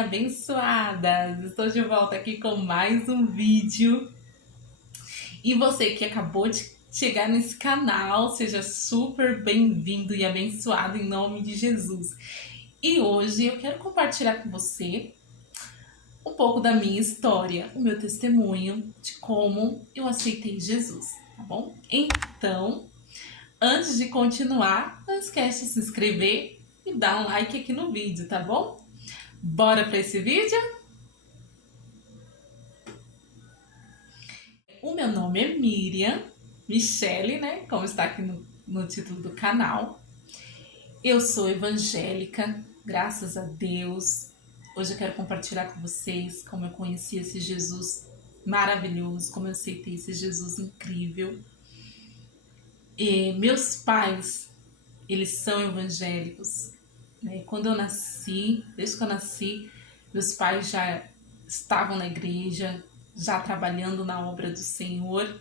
abençoadas! Estou de volta aqui com mais um vídeo. E você que acabou de chegar nesse canal, seja super bem-vindo e abençoado em nome de Jesus. E hoje eu quero compartilhar com você um pouco da minha história, o meu testemunho de como eu aceitei Jesus, tá bom? Então, antes de continuar, não esquece de se inscrever e dar um like aqui no vídeo, tá bom? Bora para esse vídeo? O meu nome é Miriam, Michele, né? Como está aqui no título do canal. Eu sou evangélica, graças a Deus. Hoje eu quero compartilhar com vocês como eu conheci esse Jesus maravilhoso, como eu aceitei esse Jesus incrível. E meus pais, eles são evangélicos, né? Quando eu nasci, desde que eu nasci, meus pais já estavam na igreja, já trabalhando na obra do Senhor.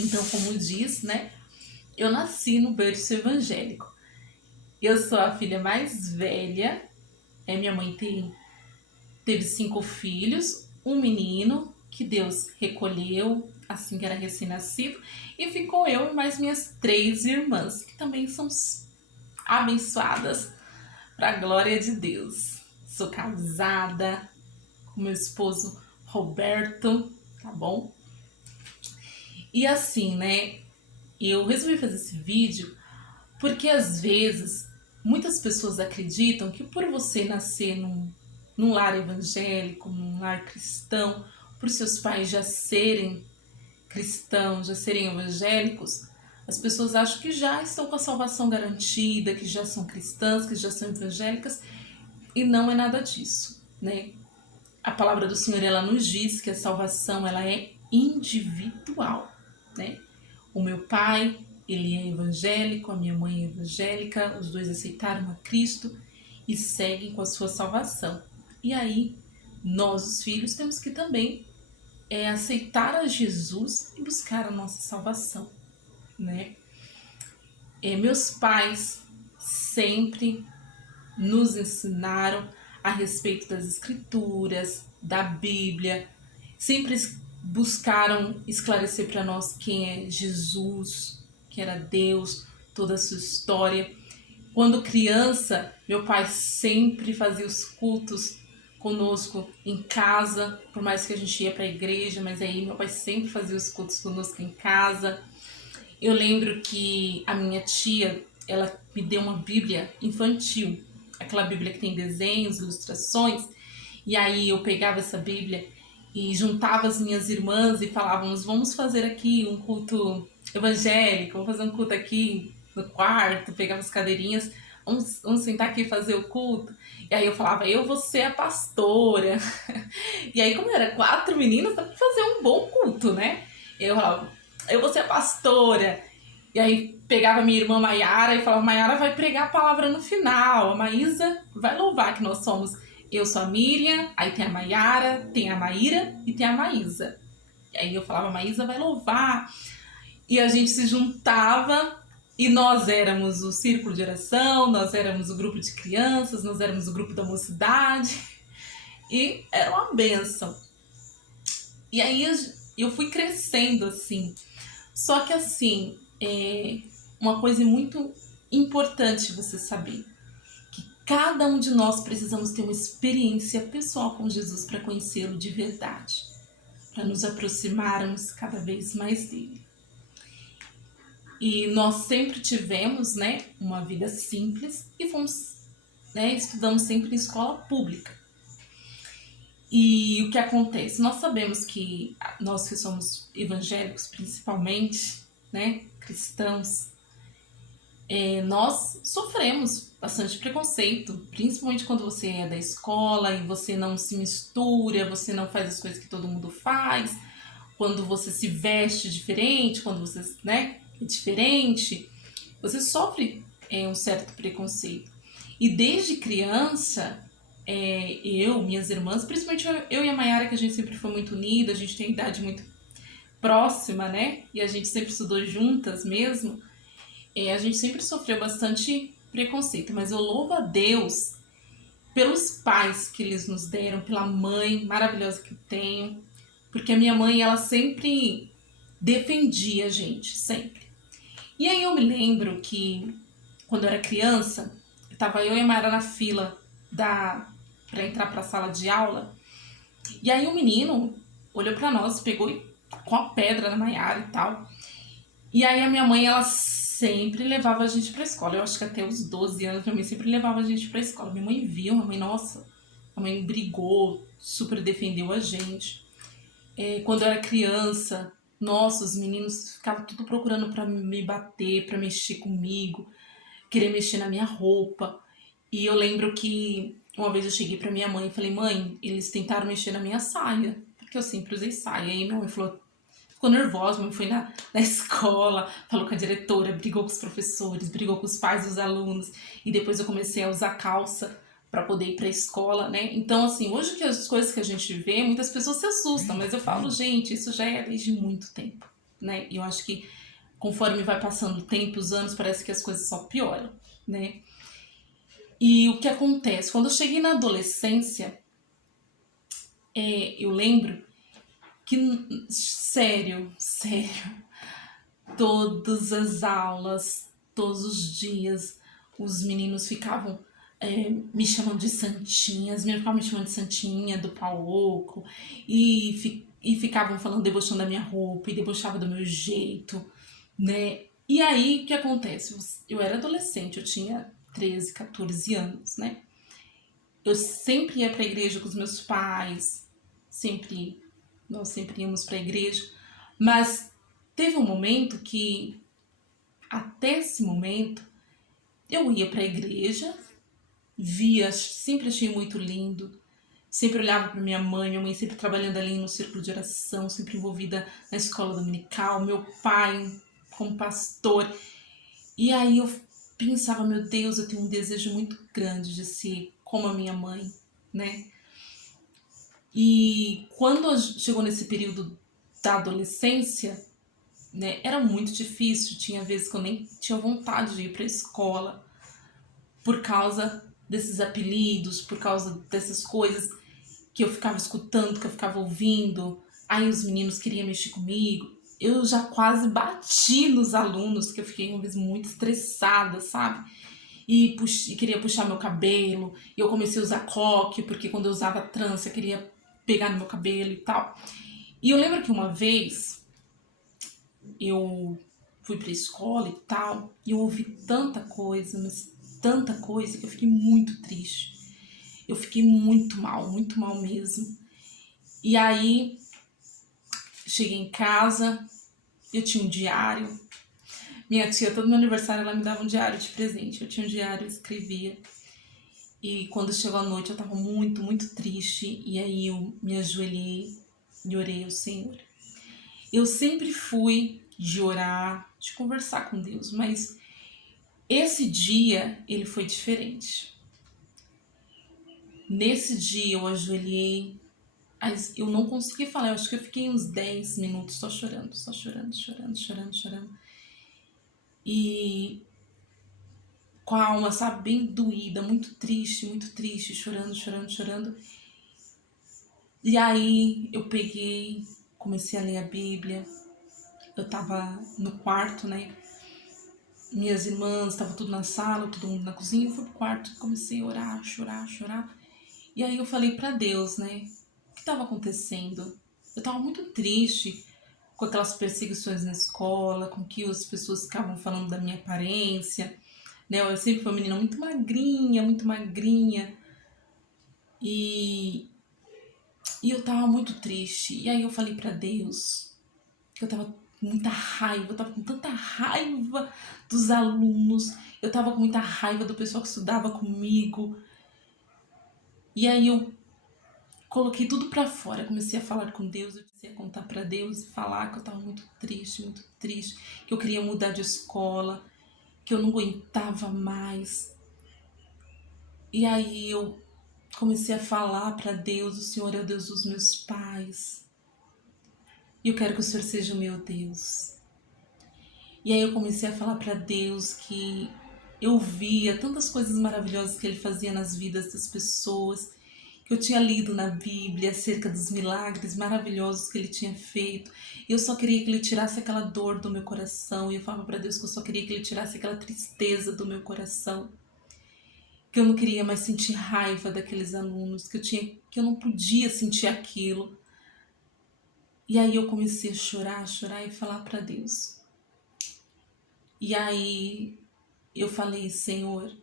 Então, como diz, né? Eu nasci no berço evangélico. Eu sou a filha mais velha. Minha mãe teve 5 filhos, um menino que Deus recolheu assim que era recém-nascido, e ficou eu e mais minhas 3 irmãs, que também são abençoadas para a glória de Deus. Sou casada com meu esposo Roberto, tá bom? E assim, né? Eu resolvi fazer esse vídeo porque às vezes muitas pessoas acreditam que por você nascer num lar evangélico, num lar cristão, por seus pais já serem cristãos, já serem evangélicos, as pessoas acham que já estão com a salvação garantida, que já são cristãs, que já são evangélicas, e não é nada disso, né? A palavra do Senhor, ela nos diz que a salvação, ela é individual, né? O meu pai, ele é evangélico, a minha mãe é evangélica, os dois aceitaram a Cristo e seguem com a sua salvação. E aí, nós, os filhos, temos que também aceitar a Jesus e buscar a nossa salvação, né? Meus pais sempre nos ensinaram a respeito das escrituras, da Bíblia, sempre buscaram esclarecer para nós quem é Jesus, que era Deus, toda a sua história. Quando criança, meu pai sempre fazia os cultos conosco em casa, por mais que a gente ia para a igreja, mas aí meu pai sempre fazia os cultos conosco em casa. Eu lembro que a minha tia, ela me deu uma Bíblia infantil, aquela Bíblia que tem desenhos, ilustrações, e aí eu pegava essa Bíblia e juntava as minhas irmãs e falávamos, vamos fazer aqui um culto evangélico, vamos fazer um culto aqui no quarto, pegava as cadeirinhas, vamos sentar aqui e fazer o culto. E aí eu falava, eu vou ser a pastora. E aí, como era 4 meninas, dá pra fazer um bom culto, né? Eu falava, eu vou ser a pastora. E aí pegava minha irmã Maiara e falava, Maiara vai pregar a palavra no final, a Maísa vai louvar, que nós somos, eu sou a Miriam, aí tem a Maiara, tem a Maíra e tem a Maísa. E aí eu falava, Maísa vai louvar. E a gente se juntava e nós éramos o círculo de oração, nós éramos o grupo de crianças, nós éramos o grupo da mocidade. E era uma bênção. E aí eu fui crescendo assim. Só que assim, uma coisa muito importante você saber, que cada um de nós precisamos ter uma experiência pessoal com Jesus para conhecê-lo de verdade, para nos aproximarmos cada vez mais dele. E nós sempre tivemos, né, uma vida simples e estudamos sempre em escola pública. E o que acontece? Nós sabemos que nós que somos evangélicos principalmente, né, cristãos, nós sofremos bastante preconceito, principalmente quando você é da escola e você não se mistura, você não faz as coisas que todo mundo faz, quando você se veste diferente, quando você, né, é diferente, você sofre um certo preconceito. E desde criança, minhas irmãs, principalmente eu e a Maiara, que a gente sempre foi muito unida, a gente tem idade muito próxima, né? E a gente sempre estudou juntas mesmo. A gente sempre sofreu bastante preconceito, mas eu louvo a Deus pelos pais que eles nos deram, pela mãe maravilhosa que eu tenho, porque a minha mãe, ela sempre defendia a gente, sempre. E aí eu me lembro que quando eu era criança, tava eu e a Mara na fila para entrar para a sala de aula, e aí o menino olhou para nós, pegou com a pedra na Maiara e tal. E aí a minha mãe, ela sempre levava a gente pra escola. Eu acho que até os 12 anos minha mãe sempre levava a gente pra escola. Minha mãe viu, minha mãe, nossa, a mãe brigou, super defendeu a gente. Quando eu era criança, nossa, os meninos ficavam tudo procurando pra me bater, pra mexer comigo, querer mexer na minha roupa. E eu lembro que uma vez eu cheguei pra minha mãe e falei, mãe, eles tentaram mexer na minha saia, porque eu sempre usei saia. E aí minha mãe falou, ficou nervosa, minha mãe foi na escola, falou com a diretora, brigou com os professores, brigou com os pais dos alunos. E depois eu comecei a usar calça para poder ir para a escola, né? Então, assim, hoje que as coisas que a gente vê, muitas pessoas se assustam, mas eu falo, gente, isso já é desde muito tempo, né? E eu acho que conforme vai passando o tempo, os anos, parece que as coisas só pioram, né? E o que acontece? Quando eu cheguei na adolescência, eu lembro que, sério, sério, todas as aulas, todos os dias, os meninos ficavam me chamando de Santinha, as meninas ficavam me chamando de Santinha, do pau oco, e ficavam falando, debochando da minha roupa, e debochava do meu jeito, né? E aí, o que acontece? Eu era adolescente, eu tinha 13, 14 anos, né? Eu sempre ia pra igreja com os meus pais, sempre, nós sempre íamos pra igreja, mas teve um momento que, até esse momento, eu ia pra igreja, via, sempre achei muito lindo, sempre olhava para minha mãe sempre trabalhando ali no círculo de oração, sempre envolvida na escola dominical, meu pai como pastor. E aí eu pensava, meu Deus, eu tenho um desejo muito grande de ser como a minha mãe, né? E quando chegou nesse período da adolescência, né, era muito difícil, tinha vezes que eu nem tinha vontade de ir para a escola por causa desses apelidos, por causa dessas coisas que eu ficava escutando, que eu ficava ouvindo. Aí os meninos queriam mexer comigo. Eu já quase bati nos alunos, que eu fiquei uma vez muito estressada, sabe? E queria puxar meu cabelo. E eu comecei a usar coque, porque quando eu usava trança, eu queria pegar no meu cabelo e tal. E eu lembro que uma vez eu fui pra escola e tal, e eu ouvi tanta coisa, mas tanta coisa, que eu fiquei muito triste. Eu fiquei muito mal mesmo. E aí, cheguei em casa, eu tinha um diário. Minha tia, todo meu aniversário, ela me dava um diário de presente. Eu tinha um diário, eu escrevia. E quando chegou a noite, eu tava muito triste. E aí eu me ajoelhei e orei ao Senhor. Eu sempre fui de orar, de conversar com Deus, mas esse dia, ele foi diferente. Nesse dia, eu ajoelhei, mas eu não consegui falar. Eu acho que eu fiquei uns 10 minutos só chorando, chorando. E com a alma, sabe, bem doída, muito triste, chorando. E aí eu peguei, comecei a ler a Bíblia. Eu tava no quarto, né? Minhas irmãs, tava tudo na sala, todo mundo na cozinha. Eu fui pro quarto, comecei a orar, chorar. E aí eu falei pra Deus, né? O que estava acontecendo? Eu tava muito triste com aquelas perseguições na escola, com que as pessoas ficavam falando da minha aparência, né? Eu sempre fui uma menina muito magrinha, e, e eu tava muito triste. E aí eu falei pra Deus que eu tava com muita raiva, eu tava com tanta raiva dos alunos, eu tava com muita raiva do pessoal que estudava comigo. E aí eu coloquei tudo pra fora, comecei a falar com Deus, eu comecei a contar pra Deus e falar que eu tava muito triste, que eu queria mudar de escola, que eu não aguentava mais. E aí eu comecei a falar pra Deus, o Senhor é o Deus dos meus pais, e eu quero que o Senhor seja o meu Deus. E aí eu comecei a falar pra Deus que eu via tantas coisas maravilhosas que ele fazia nas vidas das pessoas, que eu tinha lido na Bíblia acerca dos milagres maravilhosos que ele tinha feito. E eu só queria que ele tirasse aquela dor do meu coração. E eu falava para Deus que eu só queria que ele tirasse aquela tristeza do meu coração. Que eu não queria mais sentir raiva daqueles alunos, que eu não podia sentir aquilo. E aí eu comecei a chorar e falar para Deus. E aí eu falei, Senhor,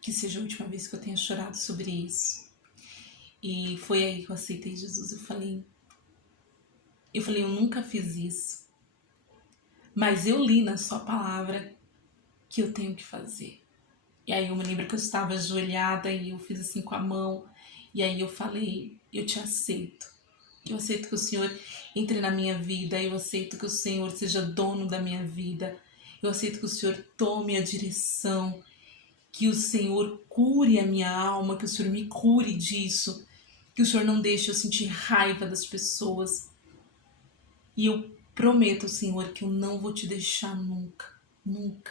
que seja a última vez que eu tenha chorado sobre isso. E foi aí que eu aceitei Jesus. Eu nunca fiz isso. Mas eu li na sua palavra que eu tenho que fazer. E aí eu me lembro que eu estava ajoelhada e eu fiz assim com a mão. E aí eu falei, eu te aceito. Eu aceito que o Senhor entre na minha vida. Eu aceito que o Senhor seja dono da minha vida. Eu aceito que o Senhor tome a direção. Que o Senhor cure a minha alma. Que o Senhor me cure disso. Que o Senhor não deixe eu sentir raiva das pessoas. E eu prometo, Senhor, que eu não vou te deixar nunca. Nunca.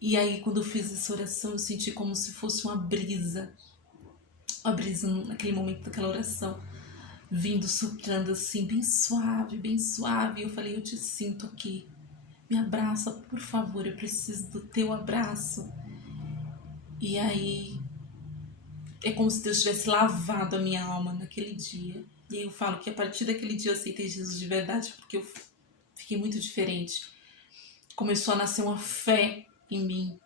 E aí, quando eu fiz essa oração, eu senti como se fosse uma brisa. Uma brisa naquele momento daquela oração. Vindo, soprando assim, bem suave, bem suave. E eu falei, eu te sinto aqui. Me abraça, por favor, eu preciso do teu abraço. E aí, é como se Deus tivesse lavado a minha alma naquele dia. E aí eu falo que a partir daquele dia eu aceitei Jesus de verdade, porque eu fiquei muito diferente. Começou a nascer uma fé em mim.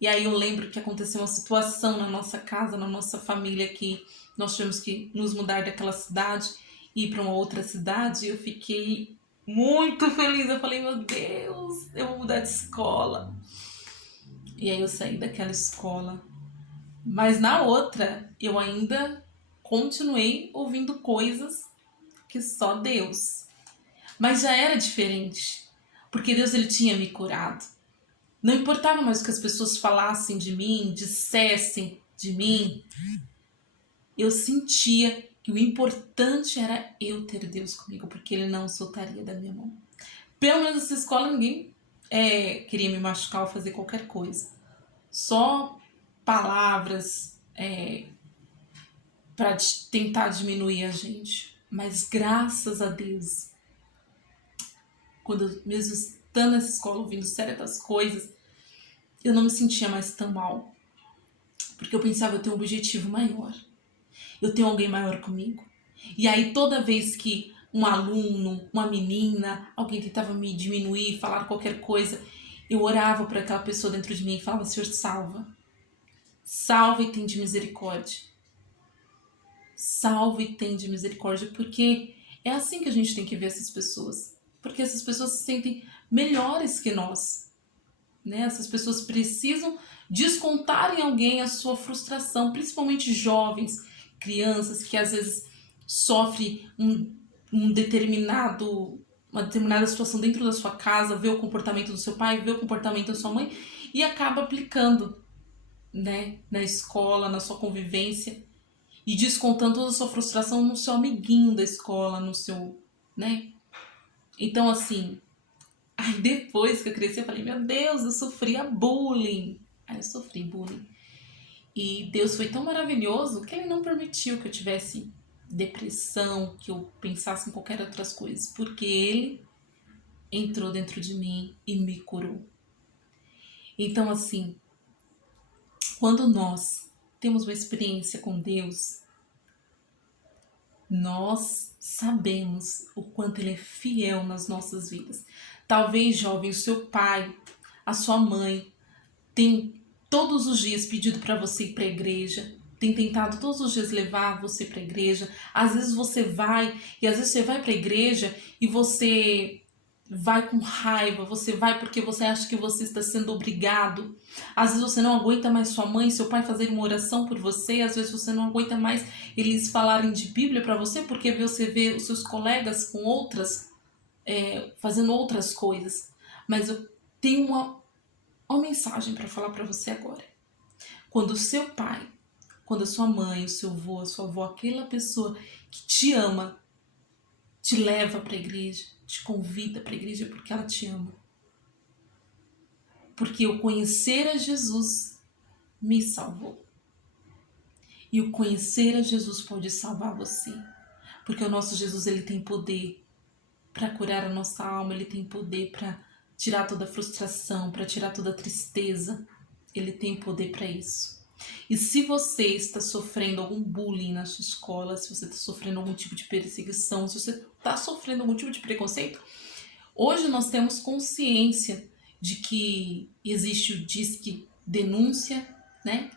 E aí eu lembro que aconteceu uma situação na nossa casa, na nossa família, que nós tivemos que nos mudar daquela cidade e ir para uma outra cidade. E eu fiquei muito feliz. Eu falei, meu Deus, eu vou mudar de escola. E aí eu saí daquela escola. Mas na outra, eu ainda continuei ouvindo coisas que só Deus. Mas já era diferente, porque Deus ele tinha me curado. Não importava mais o que as pessoas falassem de mim, dissessem de mim. Eu sentia que o importante era eu ter Deus comigo, porque Ele não soltaria da minha mão. Pelo menos nessa escola ninguém queria me machucar ou fazer qualquer coisa. Só palavras para tentar diminuir a gente. Mas graças a Deus, quando eu, mesmo estando nessa escola ouvindo certas coisas, eu não me sentia mais tão mal. Porque eu pensava, eu tenho um objetivo maior. Eu tenho alguém maior comigo. E aí toda vez que um aluno, uma menina, alguém tentava me diminuir, falar qualquer coisa, eu orava por aquela pessoa dentro de mim e falava, Senhor, salva. Salva e tem de misericórdia. Salva e tem de misericórdia, porque é assim que a gente tem que ver essas pessoas. Porque essas pessoas se sentem melhores que nós. Né? Essas pessoas precisam descontar em alguém a sua frustração, principalmente jovens, crianças que às vezes sofrem uma determinada situação dentro da sua casa, vê o comportamento do seu pai, vê o comportamento da sua mãe e acaba aplicando, né, na escola, na sua convivência e descontando toda a sua frustração no seu amiguinho da escola, no seu, né? Então assim, aí depois que eu cresci, eu falei, meu Deus, eu sofria bullying. Aí eu sofri bullying. E Deus foi tão maravilhoso que Ele não permitiu que eu tivesse depressão, que eu pensasse em qualquer outras coisas. Porque Ele entrou dentro de mim e me curou. Então assim, quando nós temos uma experiência com Deus, nós sabemos o quanto Ele é fiel nas nossas vidas. Talvez, jovem, o seu pai, a sua mãe, tem todos os dias pedido para você ir para a igreja, tem tentado todos os dias levar você para a igreja. Às vezes você vai, e às vezes você vai para a igreja e você vai com raiva, você vai porque você acha que você está sendo obrigado. Às vezes você não aguenta mais sua mãe e seu pai fazerem uma oração por você, às vezes você não aguenta mais eles falarem de Bíblia para você, porque você vê os seus colegas com outras, fazendo outras coisas. Mas eu tenho uma mensagem para falar para você agora. Quando o seu pai, quando a sua mãe, o seu avô, a sua avó, aquela pessoa que te ama, te leva para a igreja, te convida para a igreja porque ela te ama. porque o conhecer a Jesus me salvou. E o conhecer a Jesus pode salvar você, porque o nosso Jesus, ele tem poder para curar a nossa alma, ele tem poder para tirar toda a frustração, para tirar toda a tristeza, ele tem poder para isso. E se você está sofrendo algum bullying na sua escola, se você está sofrendo algum tipo de perseguição, se você está sofrendo algum tipo de preconceito, hoje nós temos consciência de que existe o Disque Denúncia, né,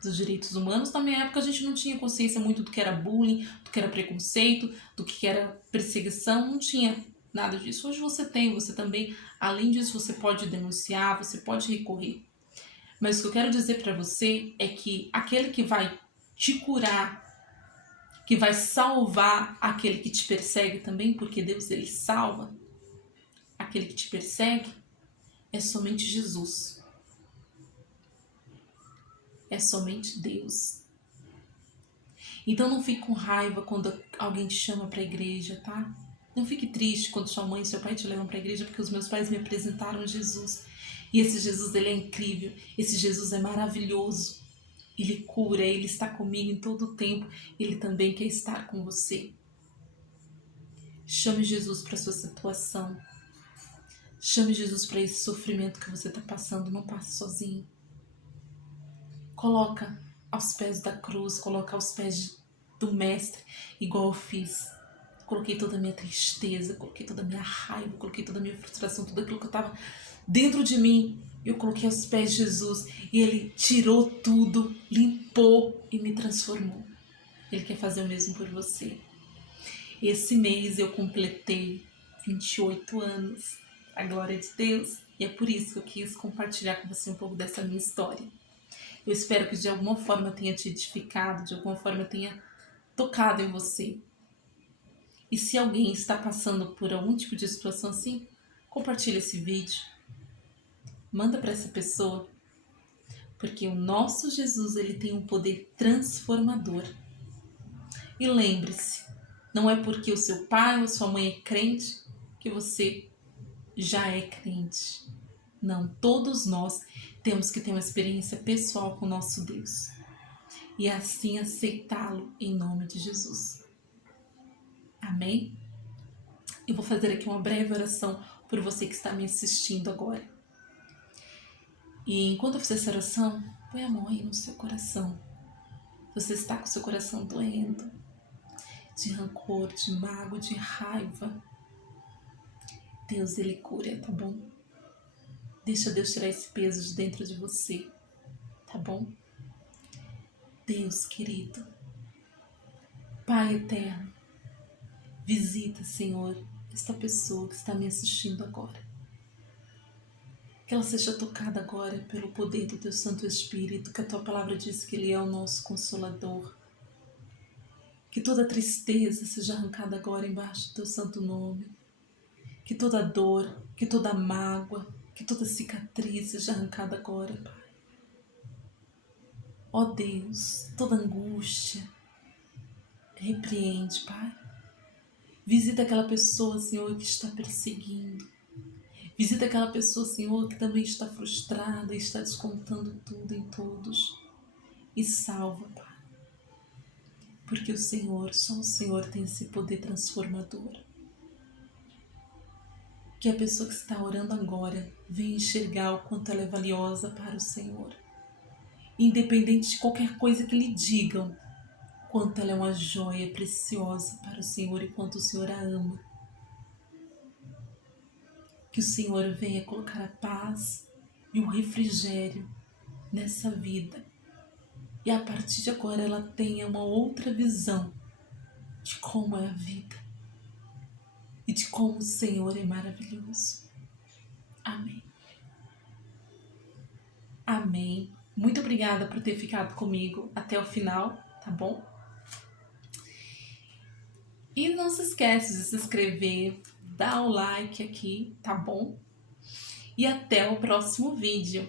dos direitos humanos. Na minha época a gente não tinha consciência muito do que era bullying, do que era preconceito, do que era perseguição, não tinha nada disso. Hoje você tem, você também, além disso, você pode denunciar, você pode recorrer. Mas o que eu quero dizer para você é que aquele que vai te curar, que vai salvar aquele que te persegue também, porque Deus, ele salva aquele que te persegue, é somente Jesus. É somente Deus. Então não fique com raiva quando alguém te chama para a igreja, tá? Não fique triste quando sua mãe e seu pai te levam para a igreja, porque os meus pais me apresentaram Jesus. E esse Jesus, ele é incrível. Esse Jesus é maravilhoso. Ele cura, ele está comigo em todo o tempo. Ele também quer estar com você. Chame Jesus para sua situação. Chame Jesus para esse sofrimento que você está passando. Não passe sozinho. Coloca aos pés da cruz, coloca aos pés do mestre, igual eu fiz. Coloquei toda a minha tristeza, coloquei toda a minha raiva, coloquei toda a minha frustração, tudo aquilo que eu estava dentro de mim. Eu coloquei aos pés de Jesus e ele tirou tudo, limpou e me transformou. Ele quer fazer o mesmo por você. Esse mês eu completei 28 anos, a glória de Deus, e é por isso que eu quis compartilhar com você um pouco dessa minha história. Eu espero que de alguma forma tenha te edificado, de alguma forma tenha tocado em você. E se alguém está passando por algum tipo de situação assim, compartilhe esse vídeo. Manda para essa pessoa. Porque o nosso Jesus, ele tem um poder transformador. E lembre-se, não é porque o seu pai ou sua mãe é crente que você já é crente. Não, todos nós temos que ter uma experiência pessoal com o nosso Deus. E assim aceitá-lo em nome de Jesus. Amém? Eu vou fazer aqui uma breve oração por você que está me assistindo agora. E enquanto eu fizer essa oração, põe a mão aí no seu coração. Você está com o seu coração doendo, de rancor, de mágoa, de raiva. Deus, ele cura, tá bom? Deixa Deus tirar esse peso de dentro de você, tá bom? Deus querido, Pai eterno, visita, Senhor, esta pessoa que está me assistindo agora. Que ela seja tocada agora pelo poder do Teu Santo Espírito, que a Tua palavra diz que Ele é o nosso Consolador. Que toda tristeza seja arrancada agora embaixo do Teu Santo Nome. Que toda dor, que toda mágoa, que toda cicatriz seja arrancada agora, Pai. Ó Deus, toda angústia, repreende, Pai. Visita aquela pessoa, Senhor, que está perseguindo. Visita aquela pessoa, Senhor, que também está frustrada e está descontando tudo em todos. E salva, Pai. Porque o Senhor, só o Senhor tem esse poder transformador. Que a pessoa que está orando agora venha enxergar o quanto ela é valiosa para o Senhor. Independente de qualquer coisa que lhe digam, quanto ela é uma joia preciosa para o Senhor e quanto o Senhor a ama. Que o Senhor venha colocar a paz e o refrigério nessa vida. E a partir de agora ela tenha uma outra visão de como é a vida. E de como o Senhor é maravilhoso. Amém. Amém. Muito obrigada por ter ficado comigo até o final, tá bom? E não se esquece de se inscrever, dar o like aqui, tá bom? E até o próximo vídeo.